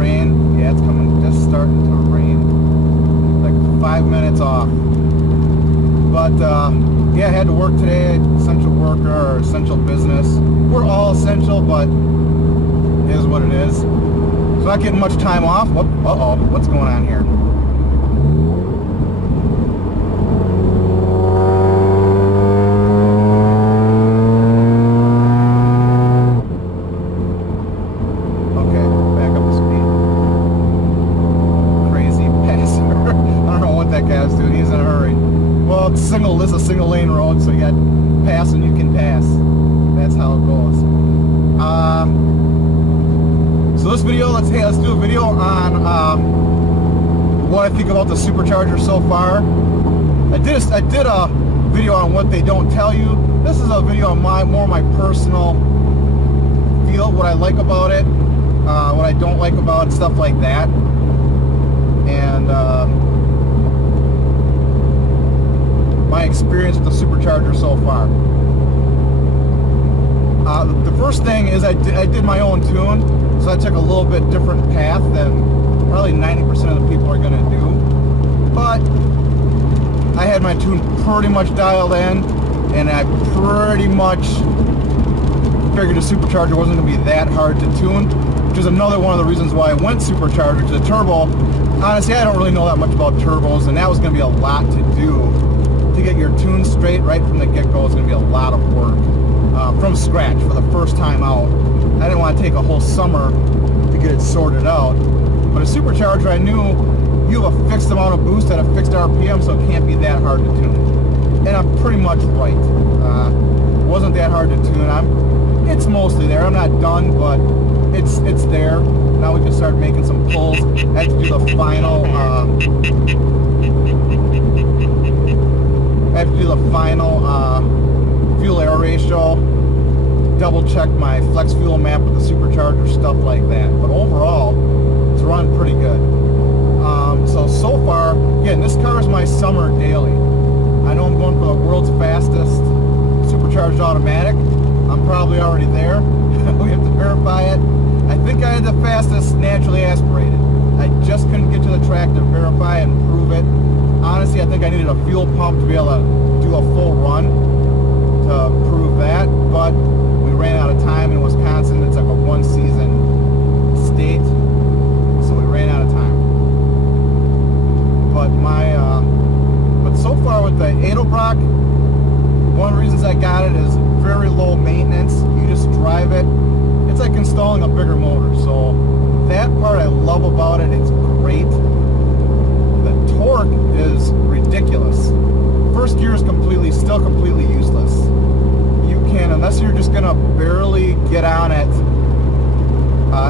rain. Yeah, it's coming, just starting to rain. Like 5 minutes off. But yeah, I had to work today. Essential worker or essential business. We're all essential, but it is what it is. So not getting much time off. Uh-oh, what's going on here? This is a single lane road, so you got pass and you can pass. That's how it goes. So this video, let's do a video on what I think about the Supercharger so far. I did a video on what they don't tell you. This is a video on more my personal feel, what I like about it, what I don't like about it, stuff like that. And my experience with the Supercharger so far. The first thing is I did my own tune, so I took a little bit different path than probably 90% of the people are going to do. But I had my tune pretty much dialed in, and I pretty much figured the Supercharger wasn't going to be that hard to tune, which is another one of the reasons why I went Supercharger to the turbo. Honestly, I don't really know that much about turbos, and that was going to be a lot to do. To get your tune straight right from the get-go is going to be a lot of work from scratch for the first time out. I didn't want to take a whole summer to get it sorted out. But a Supercharger, I knew you have a fixed amount of boost at a fixed RPM, so it can't be that hard to tune. And I'm pretty much right. It wasn't that hard to tune. It's mostly there. I'm not done, but it's there. Now we can start making some pulls. I have to do the final. I have to do the final fuel-air ratio, double check my flex fuel map with the Supercharger, stuff like that. But overall, it's running pretty good. So far, again, this car is my summer daily. I know I'm going for the world's fastest supercharged automatic. I'm probably already there. We have to verify it. I think I had the fastest naturally aspirated. I just couldn't get to the track to verify and prove it. Honestly, I think I needed a fuel pump to be able to do a full run to prove that, but we ran out of time in Wisconsin. It's like a one-season state, so we ran out of time. But but so far with the Edelbrock, one of the reasons I got it is very low maintenance. You just drive it. It's like installing a bigger motor. So that part I love about it. It's great. Torque is ridiculous. First gear is still completely useless. You can, unless you're just gonna barely get on it,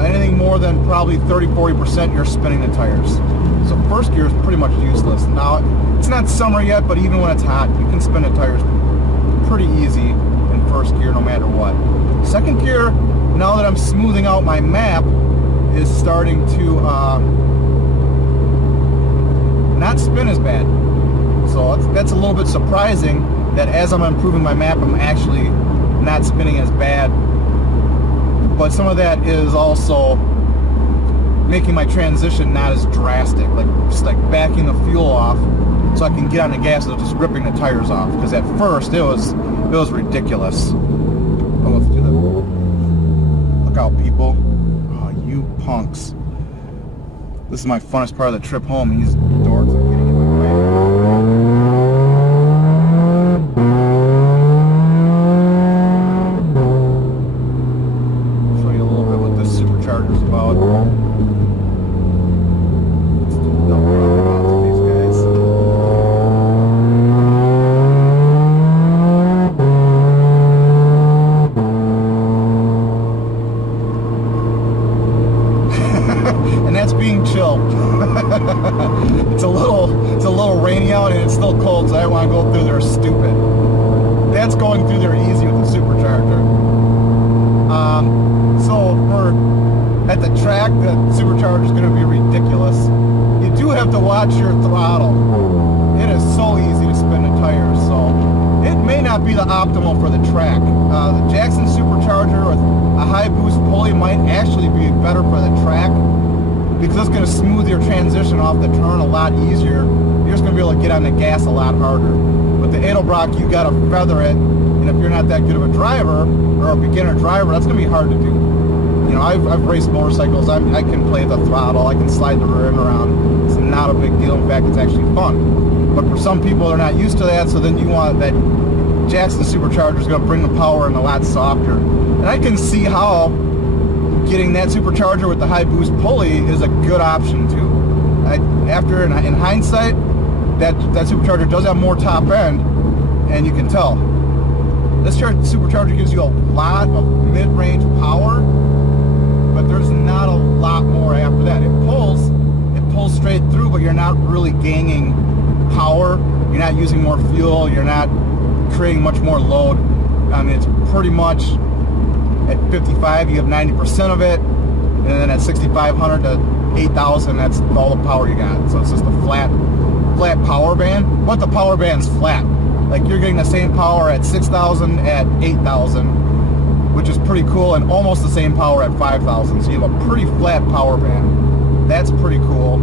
anything more than probably 30-40%, you're spinning the tires. So first gear is pretty much useless. Now, it's not summer yet, but even when it's hot, you can spin the tires pretty easy in first gear no matter what. Second gear, now that I'm smoothing out my map, is starting to not spin as bad. So that's a little bit surprising that as I'm improving my map, I'm actually not spinning as bad. But some of that is also making my transition not as drastic, like just like backing the fuel off so I can get on the gas without just ripping the tires off. Because at first it was ridiculous. Oh, let's do that. Look out, people! Oh, you punks! This is my funnest part of the trip home. These dorks are getting in my way. I'll show you a little bit what this Supercharger is about. Let's do a double round to these guys. And that's being chill. It's a little rainy out and it's still cold, so I don't want to go through there stupid. That's going through there easy with the Supercharger. So at the track, the Supercharger is going to be ridiculous. You do have to watch your throttle. It is so easy to spin the tires, so it may not be the optimal for the track. The Jackson Supercharger with a high boost pulley might actually be better for the track. because it's going to smooth your transition off the turn a lot easier. You're just going to be able to get on the gas a lot harder. With the Edelbrock, you got to feather it, and if you're not that good of a driver or a beginner driver, that's going to be hard to do. You know, I've raced motorcycles. I can play the throttle. I can slide the rear end around. It's not a big deal. In fact, it's actually fun. But for some people, they're not used to that, so then you want that Jackson Supercharger is going to bring the power in a lot softer. And I can see how getting that supercharger with the high boost pulley is a good option too. In hindsight, that supercharger does have more top end, and you can tell. This supercharger gives you a lot of mid-range power, but there's not a lot more after that. It pulls straight through, but you're not really gaining power. You're not using more fuel. You're not creating much more load. I mean, it's pretty much at 55, you have 90% of it, and then at 6,500 to 8,000, that's all the power you got. So it's just a flat power band, but the power band's flat. Like, you're getting the same power at 6,000 at 8,000, which is pretty cool, and almost the same power at 5,000. So you have a pretty flat power band. That's pretty cool.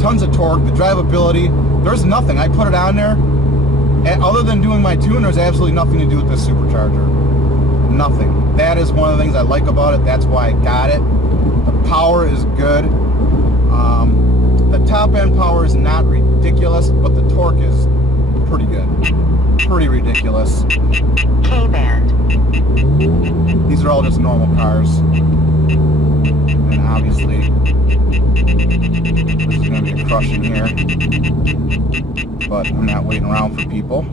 Tons of torque. The drivability, there's nothing. I put it on there, and other than doing my tune, there's absolutely nothing to do with this supercharger. Nothing. That is one of the things I like about it. That's why I got it. The power is good. The top end power is not ridiculous, but the torque is pretty good. Pretty ridiculous. K-band. These are all just normal cars. And obviously, this is going to be a crush in here. But I'm not waiting around for people.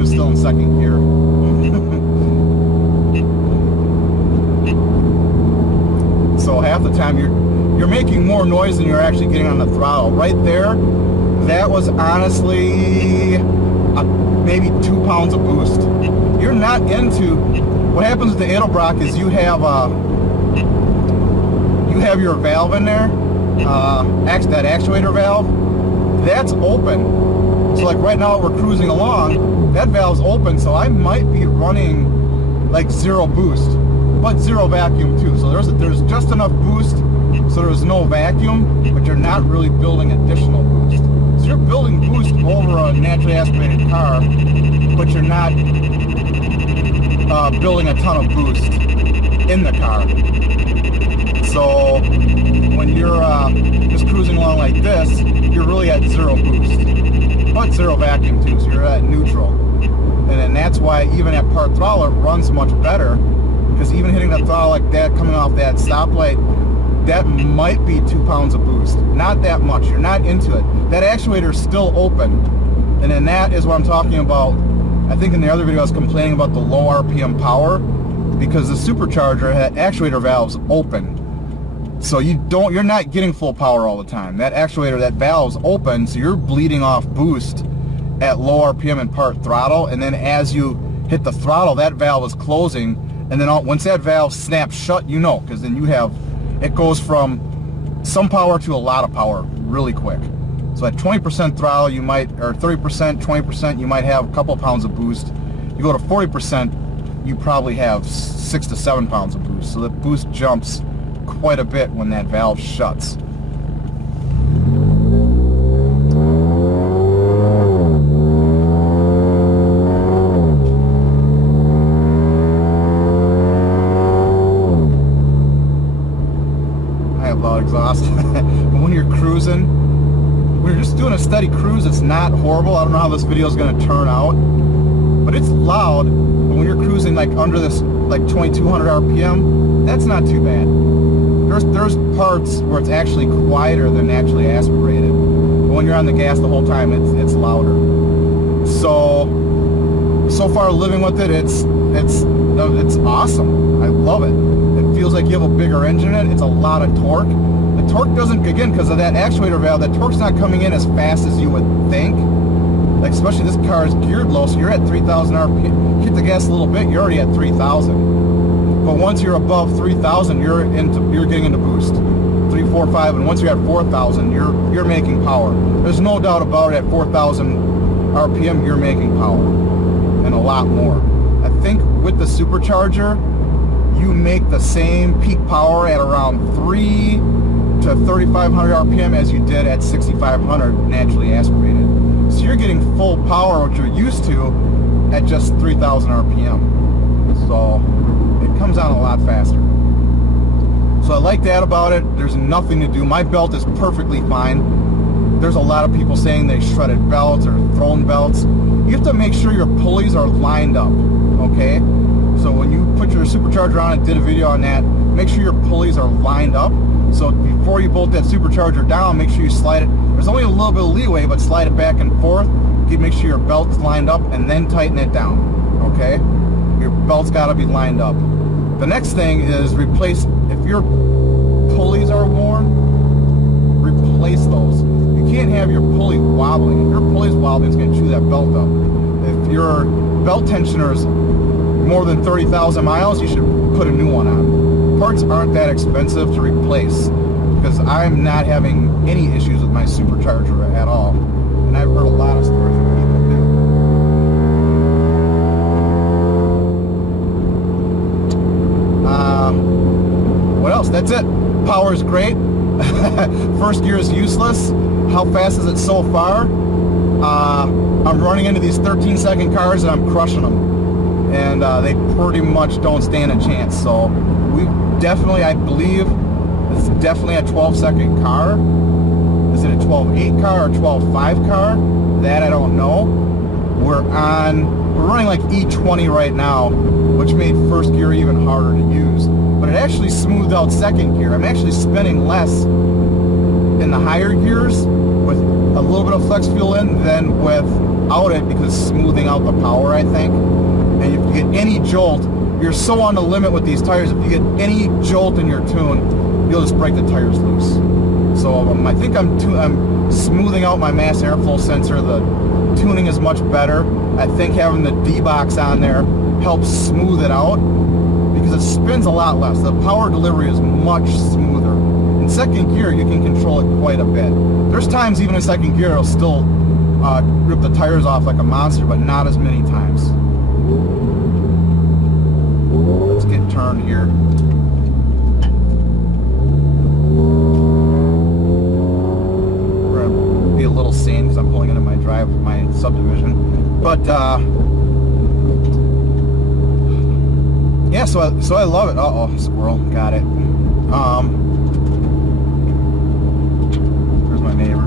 It's still in second gear. So half the time you're making more noise than you're actually getting on the throttle. Right there, that was honestly maybe 2 pounds of boost. You're not into, what happens with the Edelbrock is you have your valve in there, that actuator valve, that's open. So like right now we're cruising along, that valve's open, so I might be running like 0 boost, but 0 vacuum too. So there's just enough boost, so there's no vacuum, but you're not really building additional boost. So you're building boost over a naturally aspirated car, but you're not building a ton of boost in the car. So when you're just cruising along like this, you're really at 0 boost, but 0 vacuum too, so you're at neutral. And then that's why even at part throttle it runs much better, because even hitting the throttle like that, coming off that stoplight, that might be 2 pounds of boost. Not that much. You're not into it. That actuator is still open, and then that is what I'm talking about. I think in the other video I was complaining about the low RPM power, because the supercharger had actuator valves open. So you're not getting full power all the time. That actuator, that valve's open, so you're bleeding off boost at low RPM and part throttle, and then as you hit the throttle, that valve is closing, and then once that valve snaps shut, because then it goes from some power to a lot of power really quick. So at 20% throttle, or 30%, 20%, you might have a couple pounds of boost. You go to 40%, you probably have 6 to 7 pounds of boost. So the boost jumps quite a bit when that valve shuts. I have loud exhaust. But when you're cruising, when you're just doing a steady cruise, it's not horrible. I don't know how this video is going to turn out, but it's loud. But when you're cruising like under this like 2200 RPM, that's not too bad. There's parts where it's actually quieter than naturally aspirated, but when you're on the gas the whole time, it's louder. So far living with it, it's awesome. I love it. It feels like you have a bigger engine in it. It's a lot of torque. The torque doesn't, again, because of that actuator valve, that torque's not coming in as fast as you would think. Like, especially this car is geared low, so you're at 3,000 RPM. Hit the gas a little bit, you're already at 3,000. But once you're above 3,000, you're getting into boost. 3, 4, 5, and once you're at 4,000, you're making power. There's no doubt about it. At 4,000 RPM, you're making power, and a lot more. I think with the supercharger, you make the same peak power at around 3 to 3,500 RPM as you did at 6,500 naturally aspirated. So you're getting full power, which you're used to, at just 3,000 RPM. So it comes on a lot faster. So I like that about it. There's nothing to do. My belt is perfectly fine. There's a lot of people saying they shredded belts or thrown belts. You have to make sure your pulleys are lined up, okay? So when you put your supercharger on, I did a video on that, make sure your pulleys are lined up. So before you bolt that supercharger down, make sure you slide it. There's only a little bit of leeway, but slide it back and forth. Make sure your belt's lined up and then tighten it down, okay? Your belt's gotta be lined up. The next thing is replace, if your pulleys are worn, replace those. You can't have your pulley wobbling. If your pulley's wobbling, it's gonna chew that belt up. If your belt tensioner's more than 30,000 miles, you should put a new one on. Parts aren't that expensive to replace because I'm not having any issues with my supercharger at all. And I've heard a lot of stories where people do. What else? That's it. Power's great. First gear is useless. How fast is it so far? I'm running into these 13-second cars and I'm crushing them. And they pretty much don't stand a chance. So we definitely, I believe, it's definitely a 12-second car. Is it a 12.8 car or 12.5 car? That I don't know. We're running like E20 right now, which made first gear even harder to use. But it actually smoothed out second gear. I'm actually spinning less in the higher gears with a little bit of flex fuel in than without it because it's smoothing out the power, I think. And if you get any jolt, you're so on the limit with these tires, if you get any jolt in your tune, you'll just break the tires loose. So I think I'm smoothing out my mass airflow sensor. The tuning is much better. I think having the D-box on there helps smooth it out because it spins a lot less. The power delivery is much smoother. In second gear, you can control it quite a bit. There's times even in second gear it'll still rip the tires off like a monster, but not as many times. Let's get turned here. A little sane because I'm pulling into my subdivision, but yeah, so I love it. Uh-oh, squirrel, got it. There's my neighbor.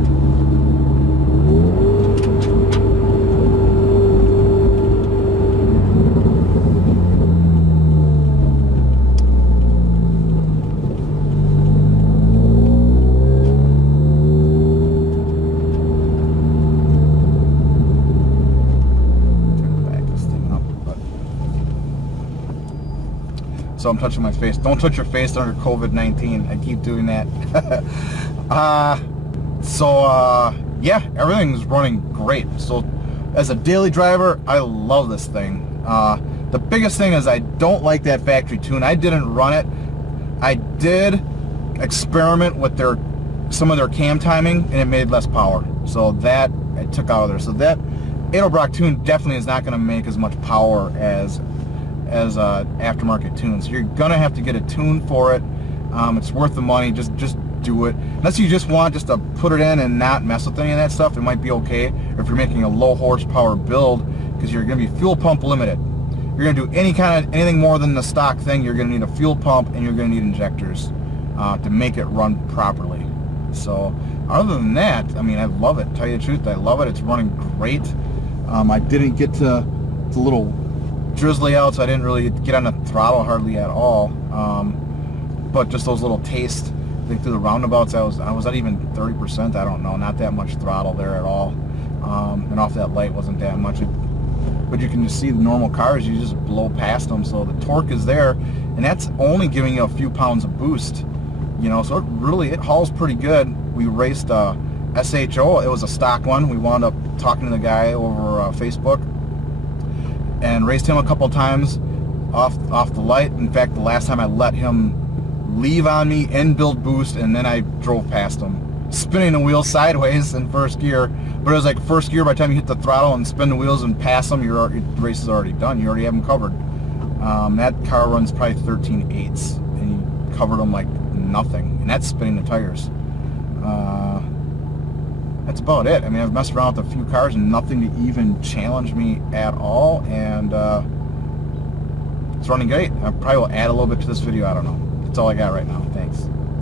So I'm touching my face. Don't touch your face under COVID-19. I keep doing that. Yeah, everything's running great. So as a daily driver, I love this thing. The biggest thing is I don't like that factory tune. I didn't run it. I did experiment with some of their cam timing, and it made less power. So that I took out of there. So that Edelbrock tune definitely is not going to make as much power as aftermarket tunes. So you're gonna have to get a tune for it. It's worth the money. Just do it. Unless you just want to put it in and not mess with any of that stuff, it might be okay. Or if you're making a low horsepower build, because you're gonna be fuel pump limited. You're gonna do anything more than the stock thing, you're gonna need a fuel pump and you're gonna need injectors to make it run properly. So other than that, I mean, I love it. Tell you the truth, I love it. It's running great. I didn't get to the little drizzly out, so I didn't really get on the throttle hardly at all, but just those little tastes. I think through the roundabouts I was at even 30%. I don't know, not that much throttle there at all, and off that light wasn't that much. But you can just see the normal cars, you just blow past them, so the torque is there, and that's only giving you a few pounds of boost, you know. So it hauls pretty good. We raced SHO. It was a stock one. We wound up talking to the guy over Facebook and raced him a couple times off the light. In fact, the last time I let him leave on me and build boost, and then I drove past him. spinning the wheels sideways in first gear. But it was like first gear, by the time you hit the throttle and spin the wheels and pass them, the race is already done. You already have them covered. That car runs probably 13/8, and you covered them like nothing, and that's spinning the tires. That's about it. I mean, I've messed around with a few cars and nothing to even challenge me at all, and it's running great. I probably will add a little bit to this video. I don't know. That's all I got right now.